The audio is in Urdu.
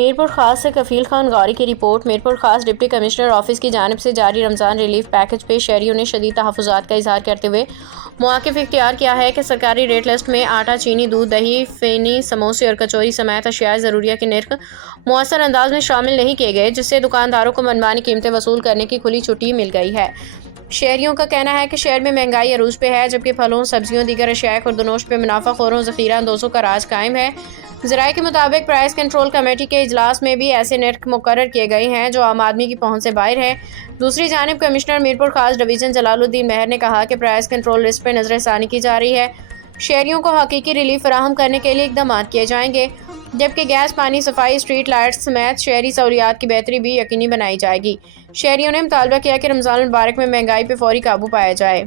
میرپور خاص سے کفیل خان غوری کی رپورٹ۔ میرپور خاص ڈپٹی کمشنر آفس کی جانب سے جاری رمضان ریلیف پیکج پہ شہریوں نے شدید تحفظات کا اظہار کرتے ہوئے موقف اختیار کیا ہے کہ سرکاری ریٹ لسٹ میں آٹا، چینی، دودھ، دہی، فینی، سموسے اور کچوری سمیت اشیاء ضروریہ کے نرخ مؤثر انداز میں شامل نہیں کیے گئے، جس سے دکانداروں کو منمانی قیمتیں وصول کرنے کی کھلی چھٹی مل گئی ہے۔ شہریوں کا کہنا ہے کہ شہر میں مہنگائی عروج پہ ہے، جبکہ پھلوں، سبزیوں، دیگر اشیاء خوردونوش پہ منافع خوروں ذخیرہ اندوزوں کا راج قائم ہے۔ ذرائع کے مطابق پرائس کنٹرول کمیٹی کے اجلاس میں بھی ایسے نرخ مقرر کیے گئے ہیں جو عام آدمی کی پہنچ سے باہر ہیں۔ دوسری جانب کمشنر میرپور خاص ڈویژن جلال الدین مہر نے کہا کہ پرائس کنٹرول لسٹ پہ نظر ثانی کی جا رہی ہے، شہریوں کو حقیقی ریلیف فراہم کرنے کے لیے اقدامات کیے جائیں گے، جبکہ گیس، پانی، صفائی، اسٹریٹ لائٹس سمیت شہری سہولیات کی بہتری بھی یقینی بنائی جائے گی۔ شہریوں نے مطالبہ کیا کہ رمضان المبارک میں مہنگائی پہ فوری قابو پایا جائے۔